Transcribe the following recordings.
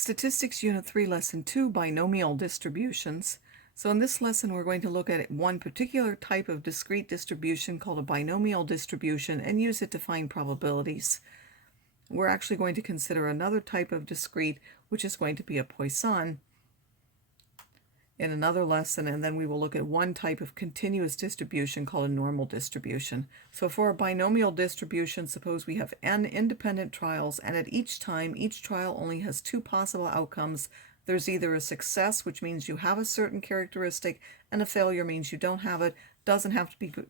Statistics Unit 3, Lesson 2, Binomial Distributions. So in this lesson, we're going to look at one particular type of discrete distribution called a binomial distribution and use it to find probabilities. We're actually going to consider another type of discrete, which is going to be a Poisson, in another lesson, and then we will look at one type of continuous distribution called a normal distribution. So for a binomial distribution, suppose we have n independent trials, and at each time, each trial only has two possible outcomes. There's either a success, which means you have a certain characteristic, and a failure means you don't have it. Doesn't have to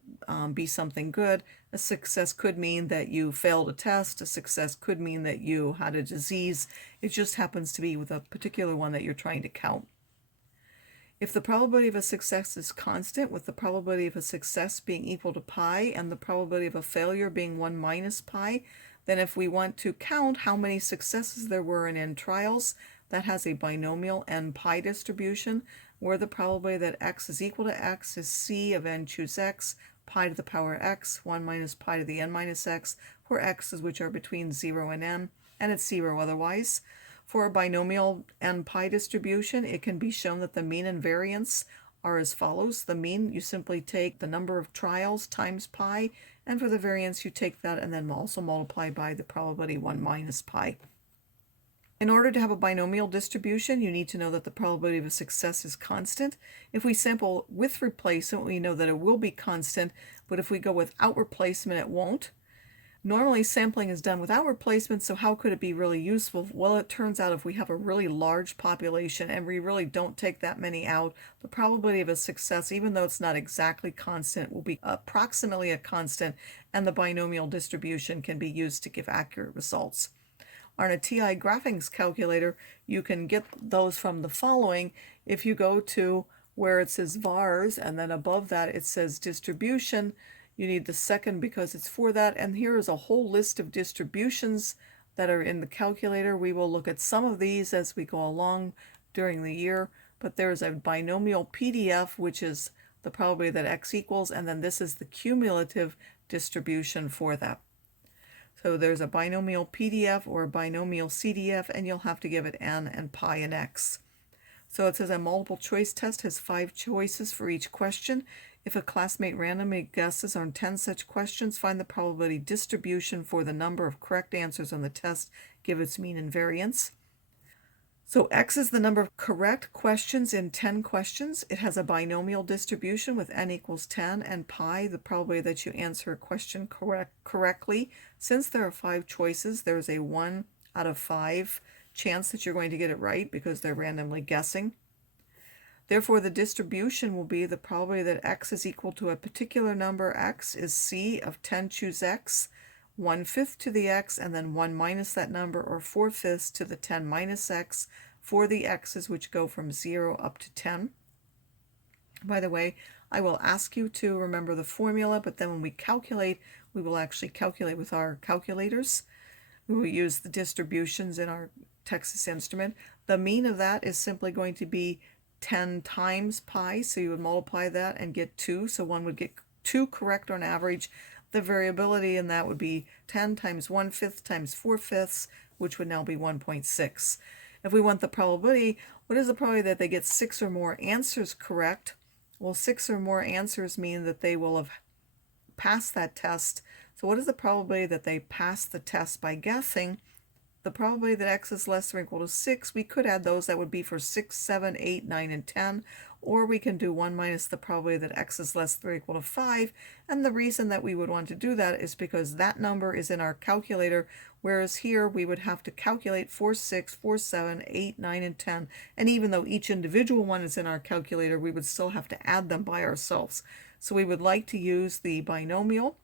be something good. A success could mean that you failed a test. A success could mean that you had a disease. It just happens to be with a particular one that you're trying to count. If the probability of a success is constant, with the probability of a success being equal to pi and the probability of a failure being 1 minus pi, then if we want to count how many successes there were in n trials, that has a binomial n pi distribution, where the probability that x is equal to x is c of n choose x, pi to the power x, 1 minus pi to the n minus x, for x's which are between 0 and n, and it's 0 otherwise. For a binomial n pi distribution, it can be shown that the mean and variance are as follows. The mean, you simply take the number of trials times pi, and for the variance, you take that and then also multiply by the probability 1 minus pi. In order to have a binomial distribution, you need to know that the probability of a success is constant. If we sample with replacement, we know that it will be constant, but if we go without replacement, it won't. Normally, sampling is done without replacement, so how could it be really useful? Well, it turns out if we have a really large population and we really don't take that many out, the probability of a success, even though it's not exactly constant, will be approximately a constant, and the binomial distribution can be used to give accurate results. On a TI graphics calculator, you can get those from the following. If you go to where it says vars, and then above that it says distribution, you need the second because it's for that, and here is a whole list of distributions that are in the calculator. We will look at some of these as we go along during the year, but there's a binomial PDF, which is the probability that x equals, and then this is the cumulative distribution for that. So there's a binomial PDF or a binomial CDF, and you'll have to give it n and pi and x. So it says a multiple choice test has 5 choices for each question. If a classmate randomly guesses on 10 such questions, find the probability distribution for the number of correct answers on the test, give its mean and variance. So x is the number of correct questions in 10 questions. It has a binomial distribution with n equals 10, and pi, the probability that you answer a question correctly. Since there are 5 choices, there's a 1 out of 5 chance that you're going to get it right because they're randomly guessing. Therefore, the distribution will be the probability that x is equal to a particular number. X is c of 10 choose x, 1/5 to the x, and then 1 minus that number, or 4/5 to the 10 minus x, for the x's which go from 0 up to 10. By the way, I will ask you to remember the formula, but then when we calculate, we will actually calculate with our calculators. We will use the distributions in our Texas Instrument. The mean of that is simply going to be 10 times pi, so you would multiply that and get 2, so one would get 2 correct on average. The variability in that would be 10 times 1/5 times 4/5, which would now be 1.6. If we want the probability, what is the probability that they get 6 or more answers correct? Well, 6 or more answers mean that they will have passed that test. So what is the probability that they pass the test by guessing? The probability that x is less than or equal to 6, we could add those. That would be for 6, 7, 8, 9, and 10. Or we can do 1 minus the probability that x is less than or equal to 5. And the reason that we would want to do that is because that number is in our calculator, whereas here we would have to calculate 4, 6, 4, 7, 8, 9, and 10. And even though each individual one is in our calculator, we would still have to add them by ourselves. So we would like to use the binomial.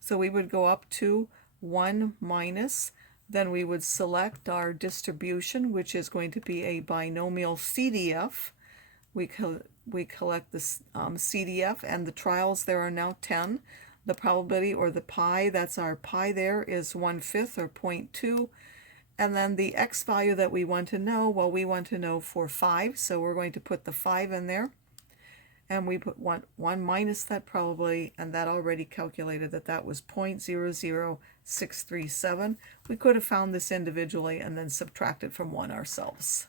So we would go up to 1 minus, then we would select our distribution, which is going to be a binomial CDF. We collect this CDF, and the trials there are now 10. The probability, or the pi, that's our pi there, is 1/5 or 0.2. And then the x value that we want to know, well, we want to know for 5, so we're going to put the 5 in there. and we put 1 minus that probability, and that already calculated that that was 0.00637. We could have found this individually and then subtracted from 1 ourselves.